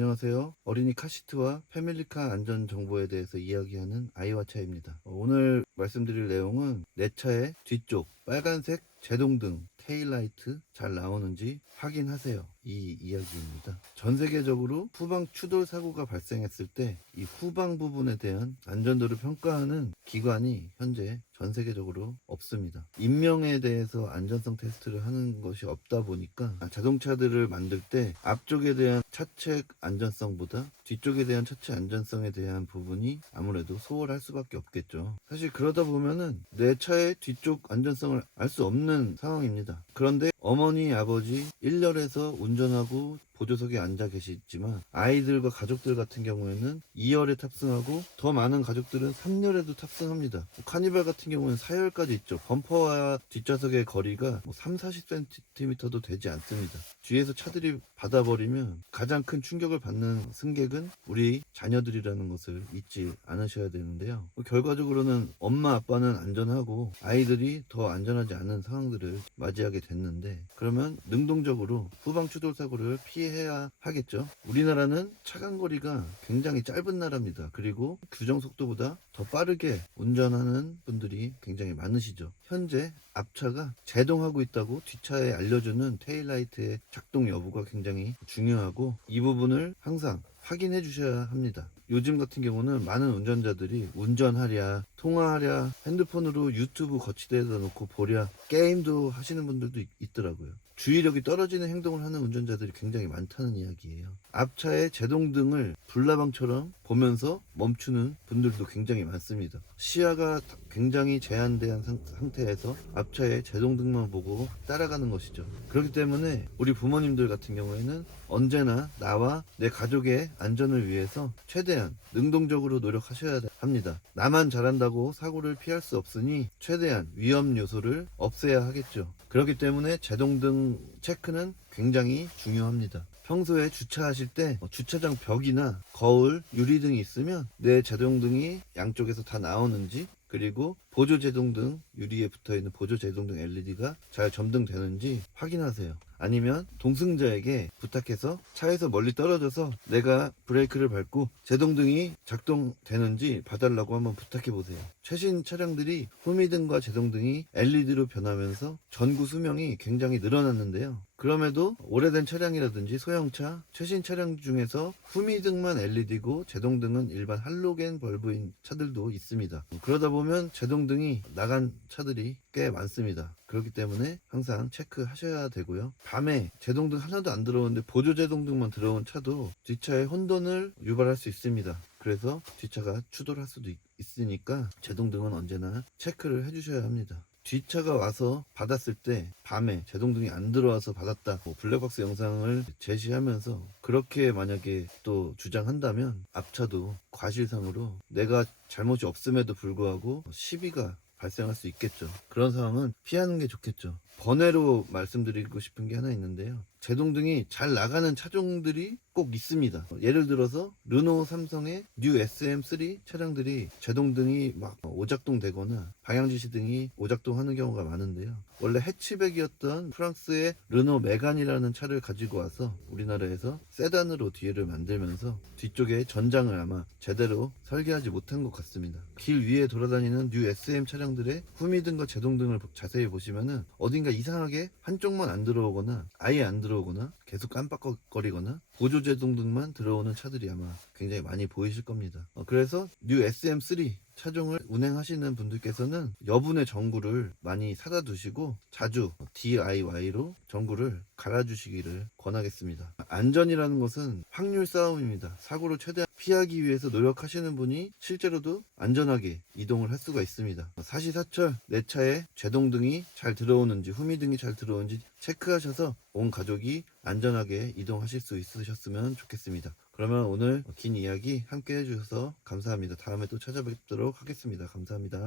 안녕하세요. 어린이 카시트와 패밀리카 안전 정보에 대해서 이야기하는 아이와차입니다. 오늘 말씀드릴 내용은 내 차의 뒤쪽 빨간색 제동등 테일라이트 잘 나오는지 확인하세요. 이 이야기입니다. 전 세계적으로 후방 추돌 사고가 발생했을 때 이 후방 부분에 대한 안전도를 평가하는 기관이 현재 전 세계적으로 없습니다. 인명에 대해서 안전성 테스트를 하는 것이 없다 보니까 자동차들을 만들 때 앞쪽에 대한 차체 안전성보다 뒤쪽에 대한 차체 안전성에 대한 부분이 아무래도 소홀할 수밖에 없겠죠. 사실 그러다 보면은 내 차의 뒤쪽 안전성을 알 수 없는 상황입니다. 그런데 어머니, 아버지 1열에서 운전하고 보조석에 앉아 계시지만 아이들과 가족들 같은 경우에는 2열에 탑승하고 더 많은 가족들은 3열에도 탑승합니다. 카니발 같은 경우는 4열까지 있죠. 범퍼와 뒷좌석의 거리가 3, 40cm도 되지 않습니다. 뒤에서 차들이 받아버리면 가장 큰 충격을 받는 승객은 우리 자녀들이라는 것을 잊지 않으셔야 되는데요. 결과적으로는 엄마 아빠는 안전하고 아이들이 더 안전하지 않은 상황들을 맞이하게 됐는데, 그러면 능동적으로 후방 추돌 사고를 피해야 하겠죠. 우리나라는 차간거리가 굉장히 짧은 나라입니다. 그리고 규정 속도보다 더 빠르게 운전하는 분들이 굉장히 많으시죠. 현재 앞차가 제동하고 있다고 뒷차에 알려주는 테일라이트의 작동 여부가 굉장히 중요하고, 이 부분을 항상 확인해 주셔야 합니다. 요즘 같은 경우는 많은 운전자들이 운전하랴, 통화하랴, 핸드폰으로 유튜브 거치대에다 놓고 보랴, 게임도 하시는 분들도 있더라고요. 주의력이 떨어지는 행동을 하는 운전자들이 굉장히 많다는 이야기예요. 앞차의 제동등을 불나방처럼 보면서 멈추는 분들도 굉장히 많습니다. 시야가 굉장히 제한된 상태에서 앞차의 제동등만 보고 따라가는 것이죠. 그렇기 때문에 우리 부모님들 같은 경우에는 언제나 나와 내 가족의 안전을 위해서 최대한 능동적으로 노력하셔야 합니다. 나만 잘한다고 사고를 피할 수 없으니 최대한 위험 요소를 없애야 하겠죠. 그렇기 때문에 제동등 체크는 굉장히 중요합니다. 평소에 주차하실 때 주차장 벽이나 거울, 유리등이 있으면 내 제동등이 양쪽에서 다 나오는지, 그리고 보조제동등, 유리에 붙어있는 보조제동등 LED가 잘 점등되는지 확인하세요. 아니면 동승자에게 부탁해서 차에서 멀리 떨어져서 내가 브레이크를 밟고 제동등이 작동되는지 봐달라고 한번 부탁해 보세요. 최신 차량들이 후미등과 제동등이 LED로 변하면서 전구 수명이 굉장히 늘어났는데요. 그럼에도 오래된 차량이라든지 소형차, 최신 차량 중에서 후미등만 LED고 제동등은 일반 할로겐 벌브인 차들도 있습니다. 그러다 보면 제동등이 나간 차들이 꽤 많습니다. 그렇기 때문에 항상 체크하셔야 되고요. 밤에 제동등 하나도 안 들어오는데 보조 제동등만 들어온 차도 뒷차에 혼돈을 유발할 수 있습니다. 그래서 뒷차가 추돌할 수도 있으니까 제동등은 언제나 체크를 해주셔야 합니다. 뒷차가 와서 받았을 때 밤에 제동등이 안 들어와서 받았다, 블랙박스 영상을 제시하면서 그렇게 만약에 또 주장한다면 앞차도 과실상으로 내가 잘못이 없음에도 불구하고 시비가 발생할 수 있겠죠. 그런 상황은 피하는 게 좋겠죠. 번외로 말씀드리고 싶은 게 하나 있는데요. 제동등이 잘 나가는 차종들이 꼭 있습니다. 예를 들어서 르노, 삼성의 뉴 SM3 차량들이 제동등이 막 오작동 되거나 방향지시등이 오작동 하는 경우가 많은데요. 원래 해치백이었던 프랑스의 르노 메간이라는 차를 가지고 와서 우리나라에서 세단으로 뒤를 만들면서 뒤쪽에 전장을 아마 제대로 설계하지 못한 것 같습니다. 길 위에 돌아다니는 뉴 SM 차량들의 후미등과 제동등을 자세히 보시면은 어딘가 이상하게 한쪽만 안 들어오거나 아예 안 들어오거나 계속 깜빡거리거나 보조제동등만 들어오는 차들이 아마 굉장히 많이 보이실 겁니다. 그래서 뉴 SM3 차종을 운행하시는 분들께서는 여분의 전구를 많이 사다 두시고 자주 DIY로 전구를 갈아주시기를 권하겠습니다. 안전이라는 것은 확률 싸움입니다. 사고를 최대한 피하기 위해서 노력하시는 분이 실제로도 안전하게 이동을 할 수가 있습니다. 사시사철 내 차에 제동등이 잘 들어오는지 후미등이 잘 들어오는지 체크하셔서 온 가족이 안전하게 이동하실 수 있으셨으면 좋겠습니다. 그러면 오늘 긴 이야기 함께 해주셔서 감사합니다. 다음에 또 찾아뵙도록 하겠습니다. 감사합니다.